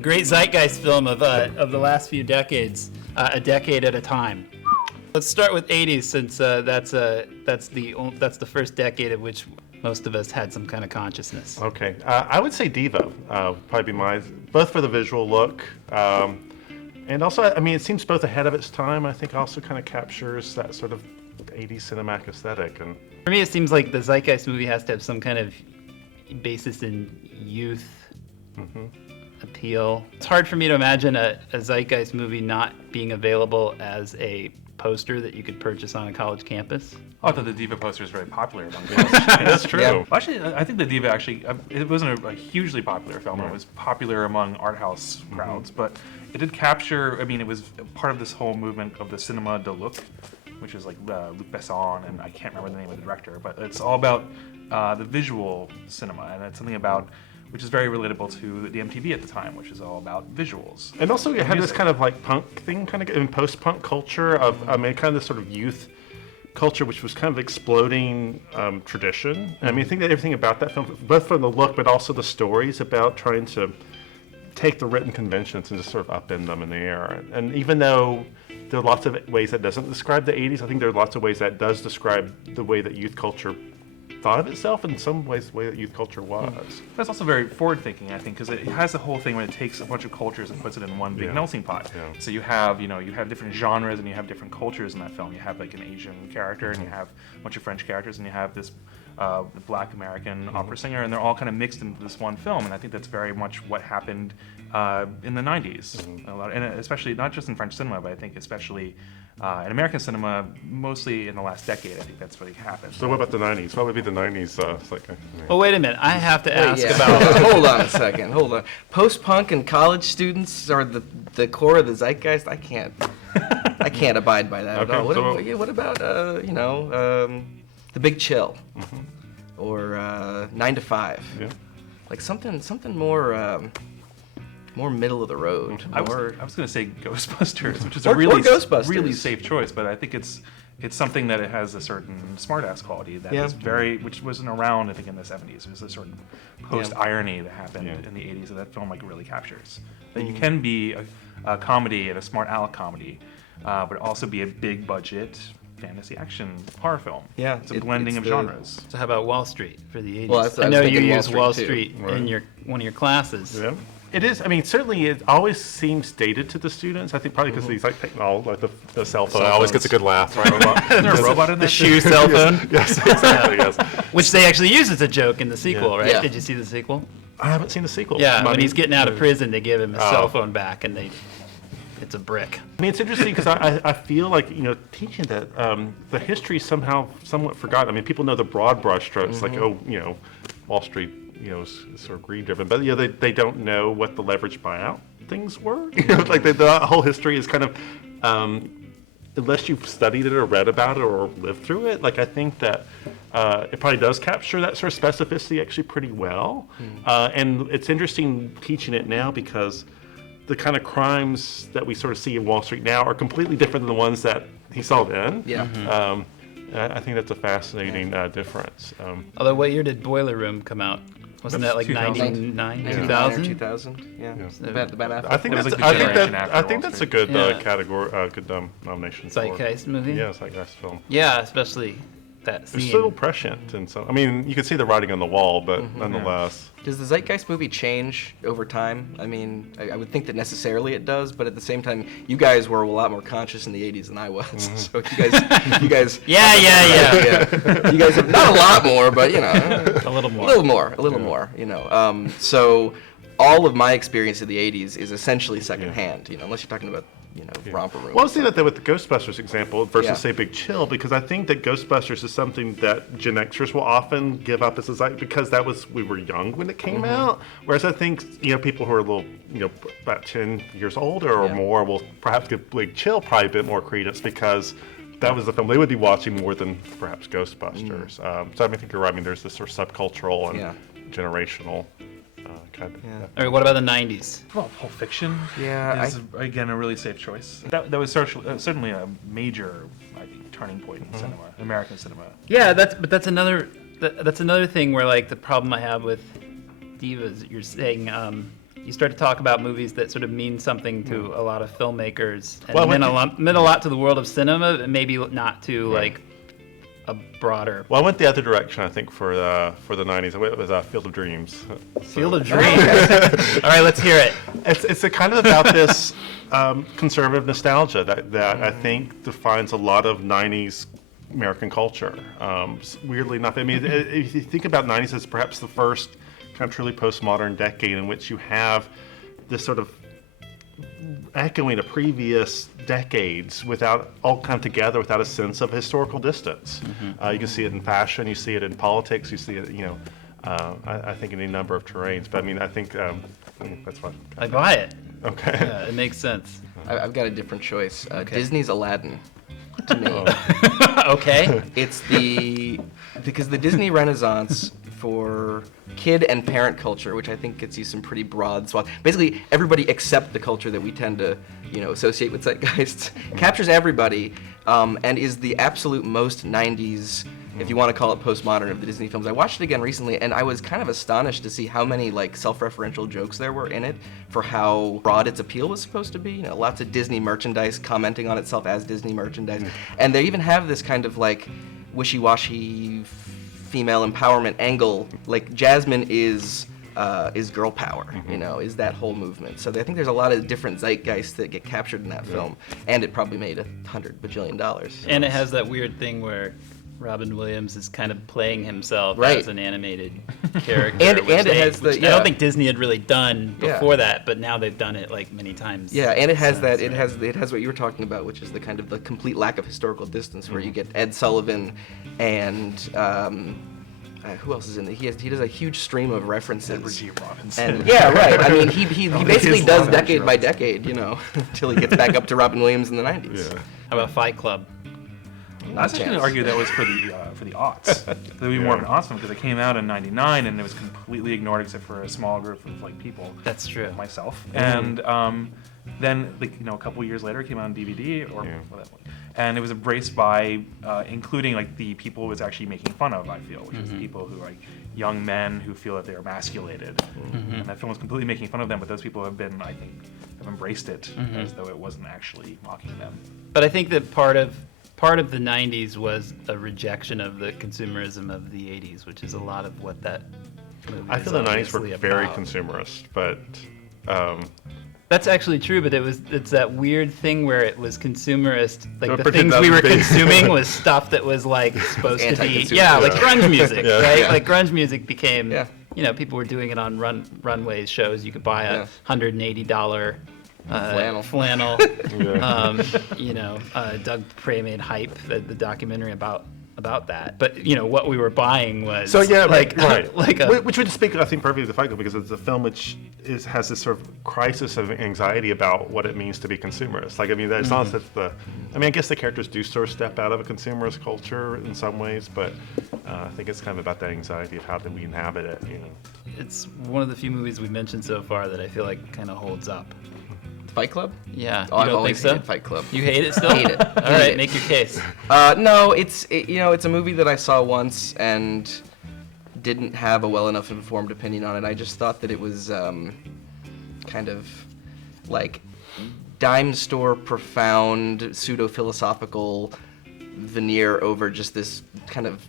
the great Zeitgeist film of the last few decades, a decade at a time. Let's start with 80s, since that's the first decade of which most of us had some kind of consciousness. Okay, I would say Diva, probably be mine, both for the visual look, and also, I mean, it seems both ahead of its time. I think also kind of captures that sort of 80s cinematic aesthetic. And for me, it seems like the Zeitgeist movie has to have some kind of basis in youth appeal. It's hard for me to imagine a Zeitgeist movie not being available as a poster that you could purchase on a college campus. Oh, I thought the Diva poster is very popular among kids. that's true. Yeah. Well, actually, I think the Diva actually, it wasn't a hugely popular film. It was popular among art house crowds, but it did capture, I mean, it was part of this whole movement of the cinema de look, which is like Luc Besson, and I can't remember the name of the director, but it's all about the visual cinema, and it's something about, which is very relatable to the MTV at the time, which is all about visuals. And also you had this kind of like punk thing, kind of in post-punk culture of, I mean, kind of this sort of youth culture, which was kind of exploding tradition. I mean, I think that everything about that film, both from the look, but also the stories about trying to take the written conventions and just sort of upend them in the air. And even though there are lots of ways that doesn't describe the 80s, I think there are lots of ways that does describe the way that youth culture thought of itself, in some ways the way that youth culture was. That's also very forward-thinking, I think, because it has the whole thing when it takes a bunch of cultures and puts it in one big melting pot. Yeah. So you have different genres and you have different cultures in that film. You have like an Asian character and you have a bunch of French characters and you have this Black American opera singer, and they're all kind of mixed into this one film. And I think that's very much what happened in the 90s, and especially not just in French cinema, but I think especially in American cinema, mostly in the last decade. I think that's what happened. So what about the 90s? What would be the 90s? Well, wait a minute. I have to ask yeah. about... Hold on a second. Hold on. Post-punk and college students are the core of the zeitgeist. I can't abide by that at all. What about The Big Chill, or 9 to 5? Yeah. Like something more middle of the road. I was going to say Ghostbusters, which is Or a really Ghostbusters. safe choice, but I think it's something that it has a certain smartass quality that is which wasn't around, I think, in the 70s. It was a certain post-irony that happened in the 80s that film like really captures. That you can be a comedy and a smart aleck comedy, but also be a big budget fantasy action horror film. Yeah, it's a blending of genres. So how about Wall Street for the 80s? Well, I know you use Wall Wall Street, Street in one of your classes. Yeah. It is. I mean, certainly it always seems dated to the students. I think probably because these like technology, like the cell phone, always gets a good laugh. Right? Is there a robot in The that? shoe cell phone, Yes, exactly. Yes. which they actually use as a joke in the sequel, right? Yeah. Did you see the sequel? I haven't seen the sequel. Yeah, I when mean, he's getting out of prison, they give him his cell phone back, and it's a brick. I mean, it's interesting because I feel like, teaching that the history is somehow somewhat forgotten. I mean, people know the broad brushstrokes, like, Wall Street, is sort of greed-driven, but they don't know what the leverage buyout things were. Like the whole history is kind of, unless you've studied it or read about it or lived through it, like I think that it probably does capture that sort of specificity actually pretty well. And it's interesting teaching it now because the kind of crimes that we sort of see in Wall Street now are completely different than the ones that he saw then. Yeah. I think that's a fascinating difference. Although, what year did Boiler Room come out? Wasn't that like 2000. 99, 99 or 2000? 2000. Yeah. So- The Ben Affleck. I think It was that's like the I think generation that after I think Wall that's a Street. good Yeah. category, good nomination. Zeitgeist movie? Yeah, Zeitgeist film. Yeah, especially that It's scene. a little prescient, and so I mean, you can see the writing on the wall, but nonetheless, Does the Zeitgeist movie change over time? I mean, I would think that necessarily it does, but at the same time, you guys were a lot more conscious in the 80s than I was. So you guys. Yeah. You guys have not a lot more, but A little more. a little more. So all of my experience of the 80s is essentially secondhand. Unless you're talking about Romper Room. well, I'll see that with the Ghostbusters example versus Yeah. say Big Chill, because I think that Ghostbusters is something that Gen Xers will often give up as a Zeitgeist because we were young when it came out. Whereas I think people who are a little about 10 years older or more will perhaps give Big Chill probably a bit more credence because that was the film they would be watching more than perhaps Ghostbusters. So I think you're right. I mean, there's this sort of subcultural and generational kind of. All right, what about the 90s? Well, Pulp Fiction Yeah, is, again, a really safe choice. That was certainly a major, I think, turning point in cinema, American cinema. Yeah, that's another thing where like the problem I have with Diva is you're saying you start to talk about movies that sort of mean something to a lot of filmmakers and Well, meant a lot to the world of cinema, and maybe not to like a broader. Well, I went the other direction, I think, for the 90s. I went with Field of Dreams. Field of Dreams. All right, let's hear it. It's a kind of about this conservative nostalgia that I think defines a lot of 90s American culture. Weirdly enough, I mean, if you think about 90s as perhaps the first kind of truly postmodern decade in which you have this sort of echoing of previous decades without all come together without a sense of historical distance. You can see it in fashion, you see it in politics, you see it, I think in a number of terrains. But I mean, I think that's what I buy it. Okay. Yeah, it makes sense. I've got a different choice. Disney's Aladdin. To me, Okay. it's because the Disney Renaissance for kid and parent culture, which I think gets you some pretty broad swath. Basically, everybody except the culture that we tend to, associate with Zeitgeist, captures everybody, and is the absolute most 90s, if you want to call it postmodern, of the Disney films. I watched it again recently, and I was kind of astonished to see how many like self-referential jokes there were in it for how broad its appeal was supposed to be. Lots of Disney merchandise commenting on itself as Disney merchandise, and they even have this kind of like wishy-washy female empowerment angle. Like Jasmine is girl power, is that whole movement. So I think there's a lot of different zeitgeists that get captured in that film, and it probably made $100 bajillion. And it has that weird thing where Robin Williams is kind of playing himself Right. as an animated character. And which it has which the- I yeah. don't think Disney had really done Yeah. before that, but now they've done it like many times. Yeah, and it has since, that. It right? has what you were talking about, which is the kind of the complete lack of historical distance, where you get Ed Sullivan and who else is in it? He does a huge stream of references. Edward G. Robinson. And yeah, right. I mean, he basically his does love decade by interest. decade, until he gets back up to Robin Williams in the 90s. Yeah. How about Fight Club? I was actually going to argue that was for the aughts. That would be more of an aughts film because it came out in '99 and it was completely ignored except for a small group of like people. That's true. Myself. And then a couple years later it came out on DVD and it was embraced by including like the people it was actually making fun of. I feel, which is people who are like young men who feel that they are emasculated. And that film was completely making fun of them, but those people have embraced it as though it wasn't actually mocking them. But I think that part of the 90s was a rejection of the consumerism of the 80s, which is a lot of what that movie I is feel the 90s were obviously very about. consumerist, but That's actually true, but it's that weird thing where it was consumerist. Like Don't the pretend things we that were was big. consuming was stuff that was like supposed to be, Anti-consumer. like grunge music, Yeah. right? Yeah. Like grunge music became, Yeah. people were doing it on runways shows. You could buy a Yeah. $180 flannel. Doug Prey made Hype, the documentary about that. But what we were buying was right. like which would speak, I think, perfectly to Fight Club because it's a film which has this sort of crisis of anxiety about what it means to be consumerist. Like, I mean, it's not that I guess the characters do sort of step out of a consumerist culture in some ways, but I think it's kind of about that anxiety of how do we inhabit it. It's one of the few movies we've mentioned so far that I feel like kind of holds up. Fight Club? Yeah, Oh, you I've don't always think so? hated Fight Club. You hate it still? Hate it. All Hate right, it. make your case. No, it's a movie that I saw once and didn't have a well enough informed opinion on it. I just thought that it was kind of like dime store profound pseudo-philosophical veneer over just this kind of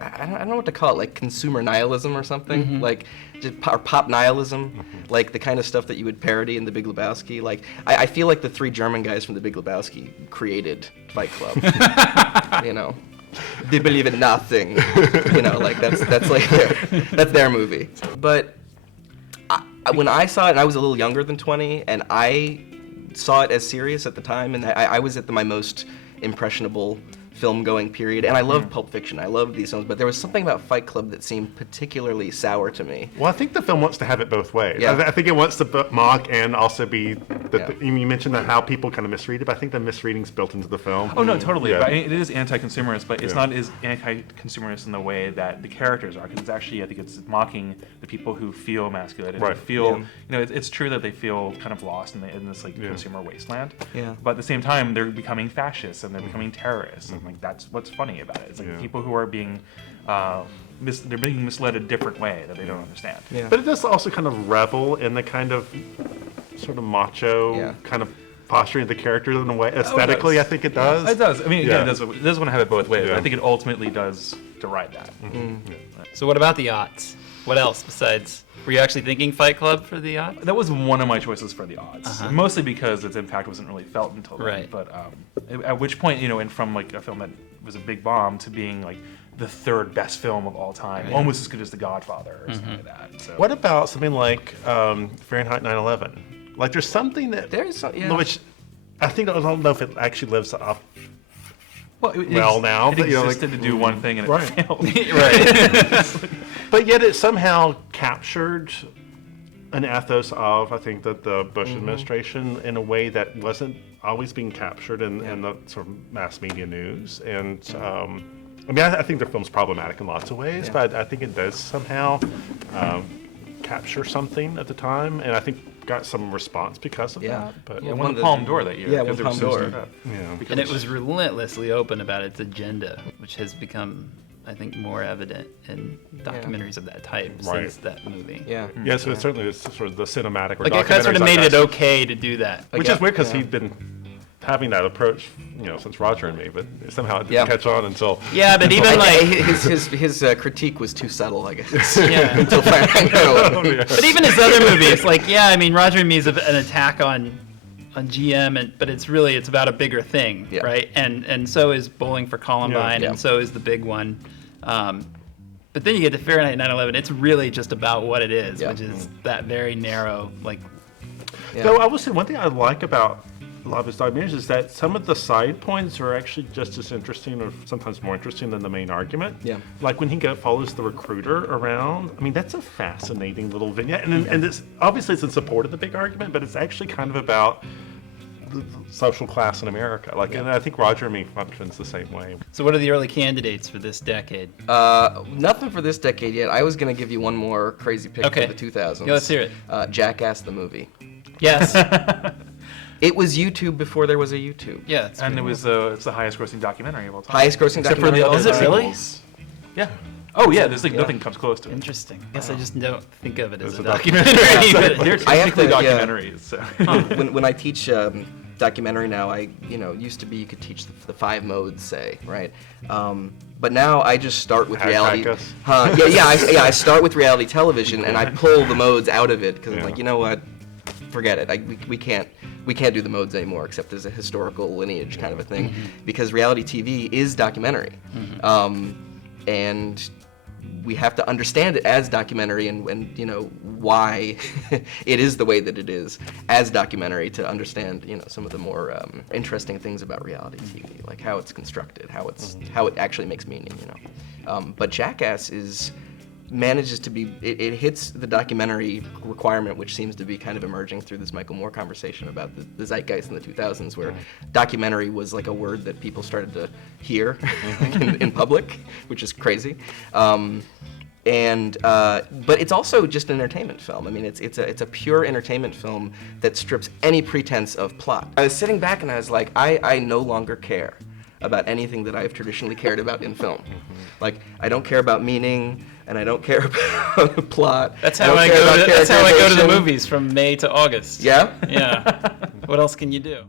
I don't know what to call it, like consumer nihilism or something, like just or pop nihilism, like the kind of stuff that you would parody in The Big Lebowski. Like I feel like the three German guys from The Big Lebowski created Fight Club. They believe in nothing. Like that's like that's their movie. But when I saw it, and I was a little younger than 20, and I saw it as serious at the time, and I was at my most impressionable film-going period, and I loved Pulp Fiction. I loved these films, but there was something about Fight Club that seemed particularly sour to me. Well, I think the film wants to have it both ways. Yeah. I think it wants to mock and also be. Yeah. You mentioned that how people kind of misread it, but I think the misreading's built into the film. Oh no, totally. Yeah. But it is anti-consumerist, but it's Yeah. not as anti-consumerist in the way that the characters are. Because it's actually, I think, it's mocking the people who feel emasculated. Right. Who feel, it's true that they feel kind of lost in this like consumer wasteland. Yeah. But at the same time, they're becoming fascists and they're becoming terrorists, and like that's what's funny about it. It's like Yeah. people who are being they're being misled a different way that they don't understand. Yeah. But it does also kind of revel in the kind of sort of macho kind of posturing of the character in a way. Aesthetically, I think it does. It does. I mean, again, Yeah. it does want to have it both ways. Yeah. I think it ultimately does deride that. So what about the aughts? What else besides? Were you actually thinking Fight Club for the aughts? That was one of my choices for the odds, mostly because its impact wasn't really felt until then. Right. But at which point, you know, and from like a film that was a big bomb to being like the third best film of all time, almost as good as The Godfather or something like that. So. What about something like Fahrenheit 9/11? Like, there's something that There's some, which I don't know if it actually lives up. Well, now, it but, you know, existed to do one thing and it failed. Right. But yet it somehow captured an ethos of, I think, that the Bush administration in a way that wasn't always being captured in the sort of mass media news. And I mean, I think the film's problematic in lots of ways, but I think it does somehow capture something at the time, and I think got some response because of that. But It won the Palme d'Or that year. Yeah, because won it was Palme so d'Or. screwed up. yeah. And it was relentlessly open about its agenda, which has become, I think, more evident in documentaries of that type Right. since that movie. Yeah. Yeah, so it certainly is sort of the cinematic or Like it kind of sort of documentaries made like it that. okay to do that. Which is weird because he'd been having that approach, you know, since Roger and me, but somehow it didn't catch on until. Yeah, but even like, his critique was too subtle, I guess. yeah. Until Fahrenheit 9/11. But even his other movies, like, yeah, I mean, Roger and Me is an attack on GM, but it's about a bigger thing, right? And so is Bowling for Columbine, Yeah. and so is the big one. But then you get to Fahrenheit 9/11. It's really just about what it is, which is that very narrow, like. Yeah. Though I will say one thing I like about a lot of his documentaries is that some of the side points are actually just as interesting, or sometimes more interesting than the main argument. Yeah. Like when he follows the recruiter around. I mean, that's a fascinating little vignette, and it's obviously it's in support of the big argument, but it's actually kind of about the social class in America. Like, and I think Roger and Me functions the same way. So what are the early candidates for this decade? Nothing for this decade yet. I was going to give you one more crazy pick Okay. for the 2000s. Yeah, let's hear it. Jackass the movie. Yes. It was YouTube before there was a YouTube. Yeah. It's And it's the highest grossing documentary of all time. Highest grossing Except for documentary. the of all Is it time. really? Yeah. Oh yeah, there's like nothing comes close to it. Interesting. I guess I just don't think of it as It's a a documentary. They're I have technically to- yeah. documentaries. So. when I teach documentary now, used to be you could teach the 5 modes, say, right? But now I just start with reality. us. I start with reality television and I pull the modes out of it because I'm like, you know what? Forget it. We can't do the modes anymore except as a historical lineage kind of a thing, because reality TV is documentary, and we have to understand it as documentary and why it is the way that it is as documentary to understand some of the more interesting things about reality TV, like how it's constructed, how it actually makes meaning. But Jackass manages to be it hits the documentary requirement, which seems to be kind of emerging through this Michael Moore conversation about the zeitgeist in the 2000s, where documentary was like a word that people started to hear in public, which is crazy. But it's also just an entertainment film. I mean, it's a pure entertainment film that strips any pretense of plot. I was sitting back and I was like, I no longer care about anything that I've traditionally cared about in film. Like, I don't care about meaning, and I don't care about plot. That's how I go to the characterization. movies from May to August. Yeah? Yeah. What else can you do?